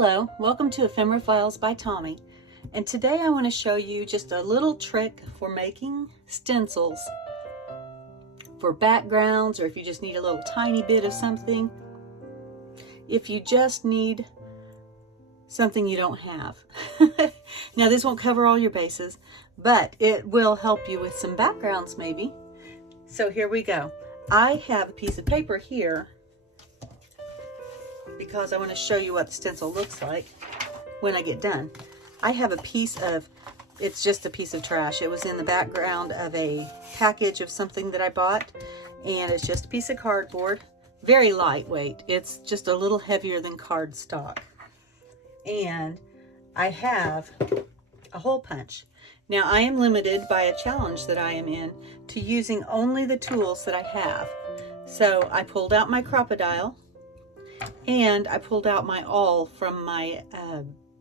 Hello, welcome to Ephemera Files by Tommy, and today I want to show you just a little trick for making stencils for backgrounds, or if you just need a little tiny bit of something, if you just need something you don't have. Now this won't cover all your bases, but it will help you with some backgrounds maybe. So here we go. I have a piece of paper here because I want to show you what the stencil looks like when I get done. I have a piece of, it's just a piece of trash. It was in the background of a package of something that I bought, and it's just a piece of cardboard, very lightweight. It's just a little heavier than cardstock. And I have a hole punch. Now I am limited by a challenge that I am in to using only the tools that I have. So I pulled out my crocodile, and I pulled out my awl from my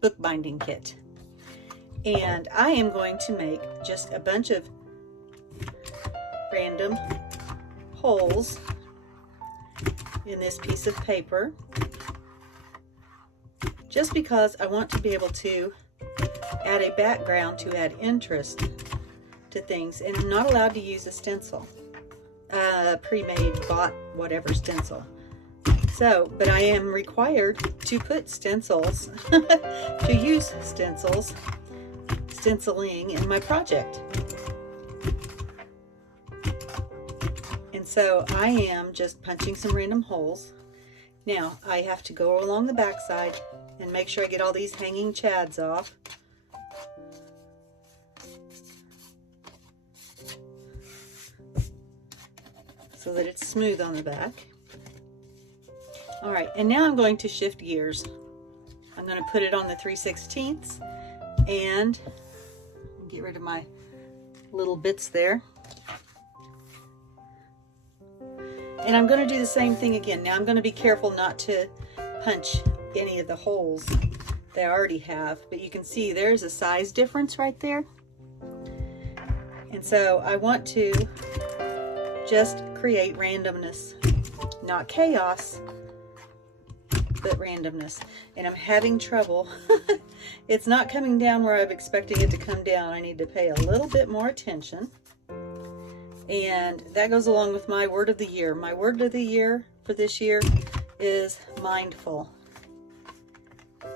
bookbinding kit. And I am going to make just a bunch of random holes in this piece of paper, just because I want to be able to add a background to add interest to things. And I'm not allowed to use a stencil, pre-made, bought, whatever stencil. So, but I am required to put stencils, to use stencils, stenciling in my project. And so I am just punching some random holes. Now I have to go along the back side and make sure I get all these hanging chads off. So that it's smooth on the back. All right, and now I'm going to shift gears. I'm going to put it on the 3/16 and get rid of my little bits there. And I'm going to do the same thing again. Now I'm going to be careful not to punch any of the holes that I already have, but you can see there's a size difference right there. And so I want to just create randomness, not chaos, but randomness. And I'm having trouble. It's not coming down where I'm expecting it to come down. I need to pay a little bit more attention. And that goes along with my word of the year. My word of the year for this year is mindful.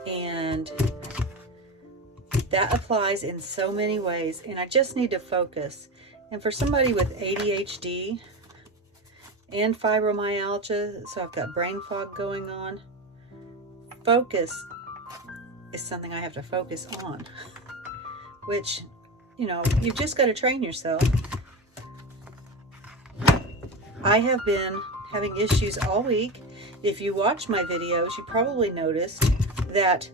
And that applies in so many ways. And I just need to focus. And for somebody with ADHD and fibromyalgia, so I've got brain fog going on, focus is something I have to focus on, which, you know, you've just got to train yourself. I have been having issues all week. If you watch my videos, you probably noticed that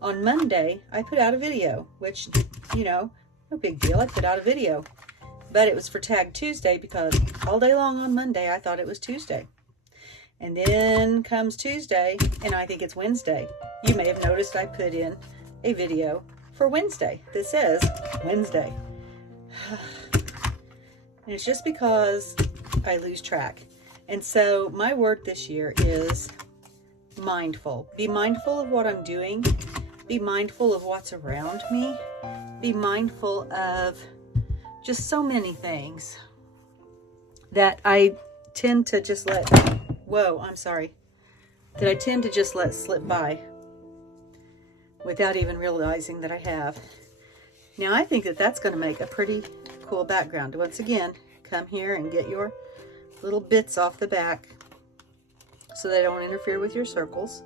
on Monday I put out a video, which, you know, no big deal. I put out a video, but it was for Tag Tuesday because all day long on Monday I thought it was Tuesday. And then comes Tuesday, and I think it's Wednesday. You may have noticed I put in a video for Wednesday that says Wednesday. And it's just because I lose track. And so my word this year is mindful. Be mindful of what I'm doing. Be mindful of what's around me. Be mindful of just so many things that I tend to just let, that I tend to just let slip by without even realizing that I have. Now I think that that's going to make a pretty cool background. Once again, come here and get your little bits off the back so they don't interfere with your circles.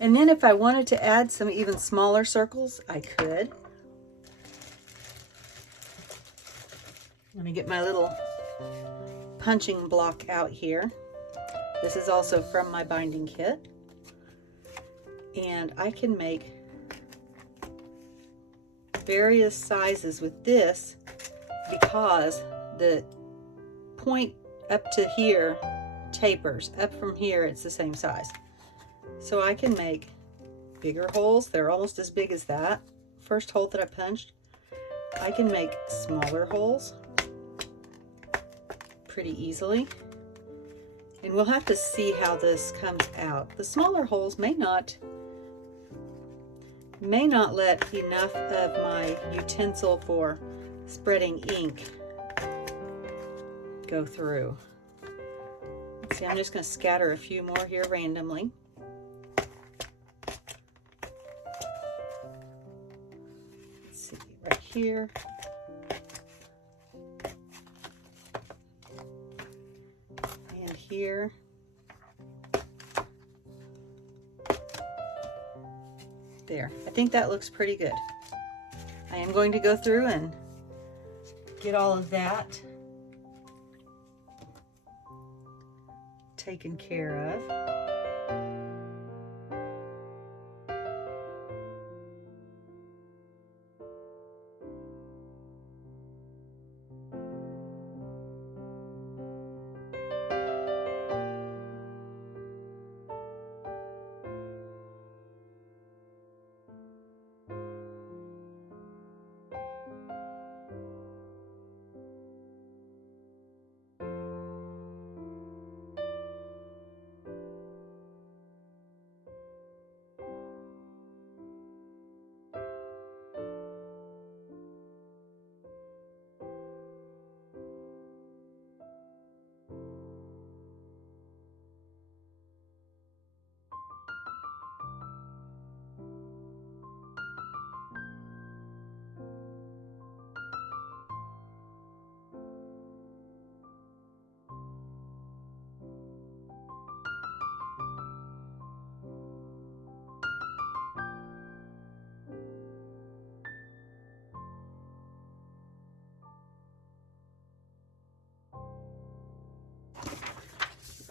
And then if I wanted to add some even smaller circles, I could. Let me get my little punching block out here. This is also from my binding kit. And I can make various sizes with this because the point up to here tapers. Up from here, it's the same size. So I can make bigger holes. They're almost as big as that first hole that I punched. I can make smaller holes pretty easily. And we'll have to see how this comes out. The smaller holes may not let enough of my utensil for spreading ink go through. Let's see, I'm just going to scatter a few more here randomly. Let's see, right here. And here. There, I think that looks pretty good. I am going to go through and get all of that taken care of.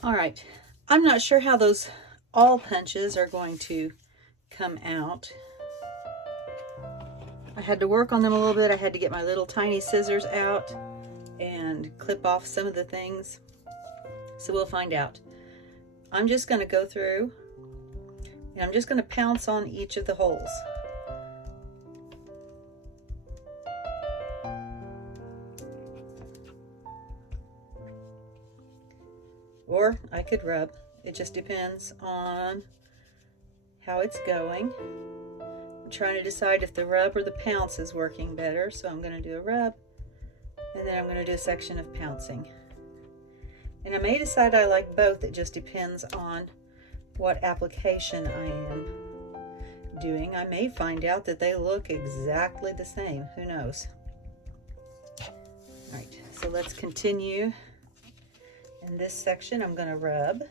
All right, I'm not sure how those awl punches are going to come out. I had to work on them a little bit. I had to get my little tiny scissors out and clip off some of the things. So we'll find out. I'm just going to go through and I'm just going to pounce on each of the holes. Or I could rub. It just depends on how it's going. I'm trying to decide if the rub or the pounce is working better, so I'm going to do a rub, and then I'm going to do a section of pouncing. And I may decide I like both. It just depends on what application I am doing. I may find out that they look exactly the same. Who knows? All right, so let's continue. In this section, I'm going to rub.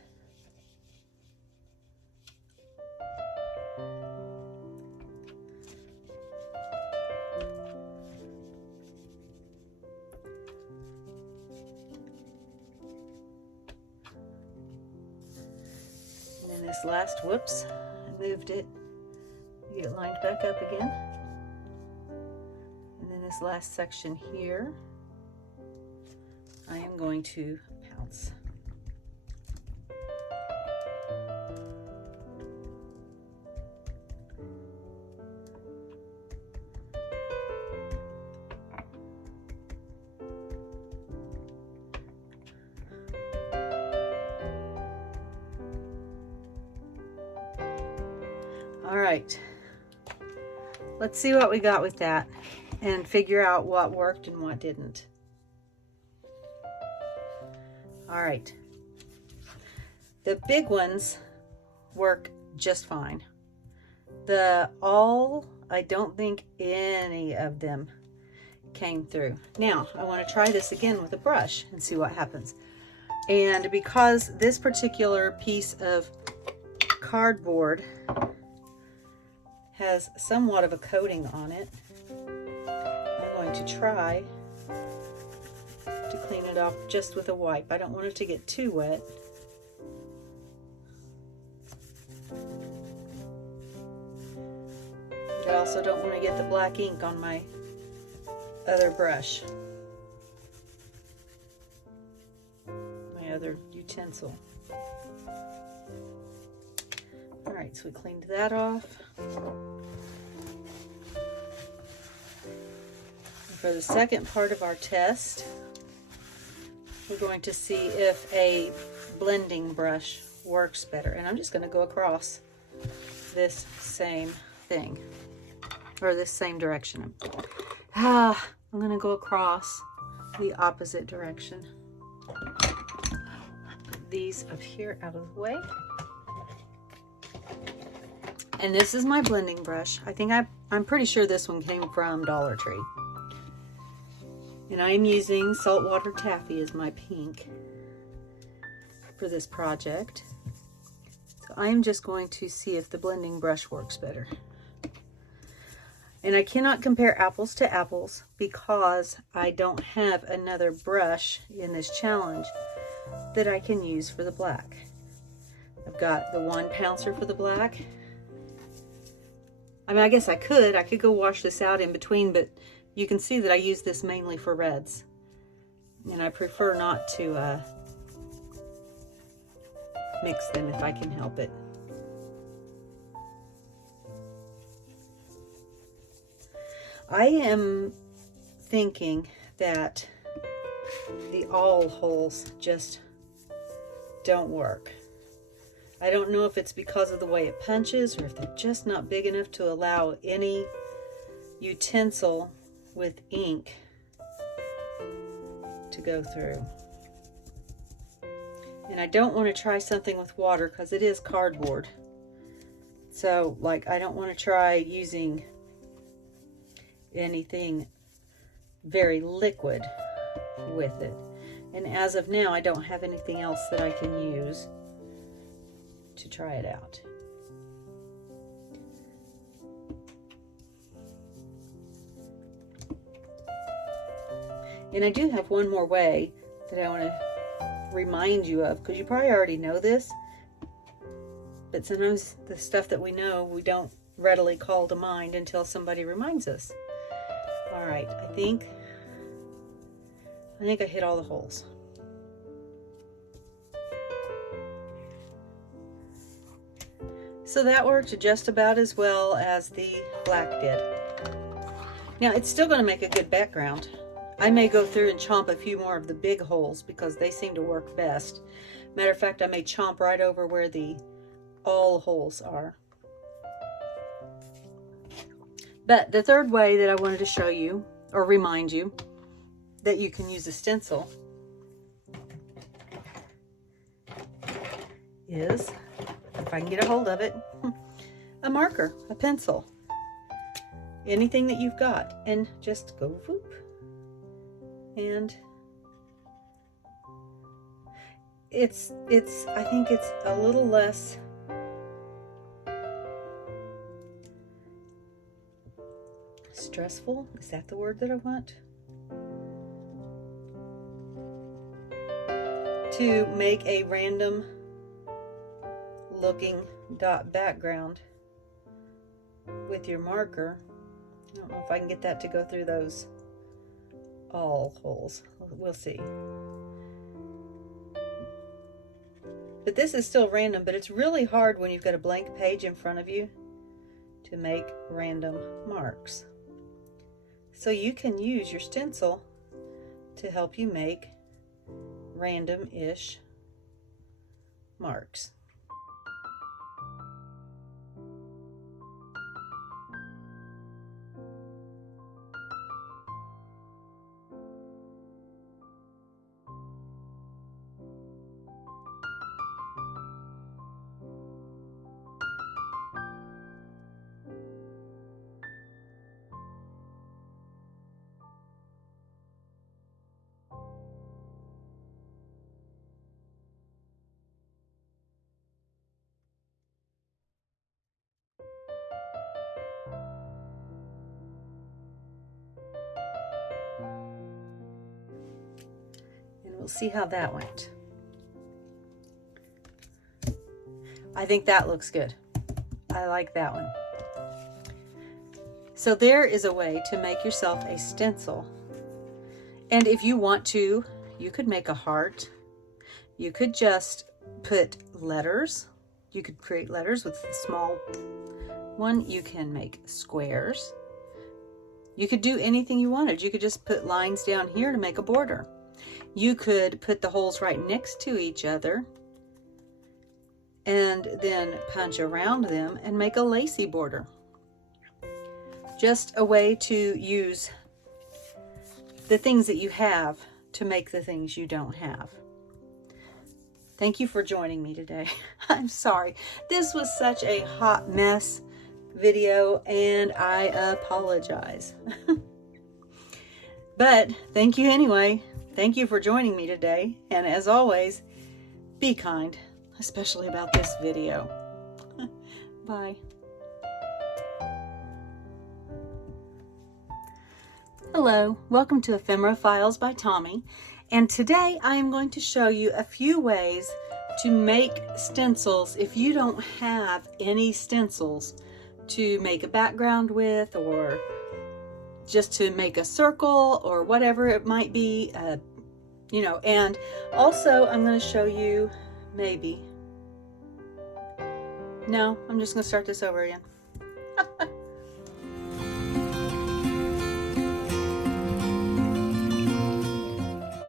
And then this last, whoops, I moved it. Get it lined back up again. And then this last section here, I am going to pounce. All right, let's see what we got with that and figure out what worked and what didn't. All right, the big ones work just fine. The awl, I don't think any of them came through. Now, I want to try this again with a brush and see what happens. And because this particular piece of cardboard has somewhat of a coating on it, I'm going to try to clean it off just with a wipe. I don't want it to get too wet. But I also don't want to get the black ink on my other brush, my other utensil. All right, so we cleaned that off. For the second part of our test, we're going to see if a blending brush works better. And I'm just going to go across this same thing, or this same direction. I'm going to go across the opposite direction. Put these up here out of the way. And this is my blending brush. I think I'm pretty sure this one came from Dollar Tree. And I'm using Saltwater Taffy as my pink for this project. So I'm just going to see if the blending brush works better. And I cannot compare apples to apples because I don't have another brush in this challenge that I can use for the black. I've got the 1 pouncer for the black. I mean, I guess I could go wash this out in between, but you can see that I use this mainly for reds. And I prefer not to mix them if I can help it. I am thinking that the awl holes just don't work. I don't know if it's because of the way it punches or if they're just not big enough to allow any utensil with ink to go through. And I don't want to try something with water because it is cardboard. So, like, I don't want to try using anything very liquid with it. And as of now, I don't have anything else that I can use to try it out. And I do have one more way that I want to remind you of, because you probably already know this, but sometimes the stuff that we know, we don't readily call to mind until somebody reminds us. All right, I think I hit all the holes. So that worked just about as well as the black did. Now it's still going to make a good background. I may go through and chomp a few more of the big holes because they seem to work best. Matter of fact, I may chomp right over where the awl holes are. But the third way that I wanted to show you, or remind you, that you can use a stencil is, if I can get a hold of it, a marker, a pencil, anything that you've got, and just go whoop. And I think it's a little less stressful. Is that the word that I want? To make a random looking dot background with your marker. I don't know if I can get that to go through those awl holes. We'll see. But this is still random, but it's really hard when you've got a blank page in front of you to make random marks. So you can use your stencil to help you make random-ish marks. We'll see how that went. I think that looks good. I like that one. So there is a way to make yourself a stencil. And if you want to, you could make a heart. You could just put letters. You could create letters with a small one. You can make squares. You could do anything you wanted. You could just put lines down here to make a border. You could put the holes right next to each other and then punch around them and make a lacy border. Just a way to use the things that you have to make the things you don't have. Thank you for joining me today. I'm sorry. This was such a hot mess video, and I apologize. But thank you anyway. Thank you for joining me today. And as always, be kind, especially about this video. Bye. Hello, welcome to Ephemera Files by Tommy. And today I am going to show you a few ways to make stencils if you don't have any stencils to make a background with, or just to make a circle, or whatever it might be, you know. And also I'm going to show you I'm just going to start this over again.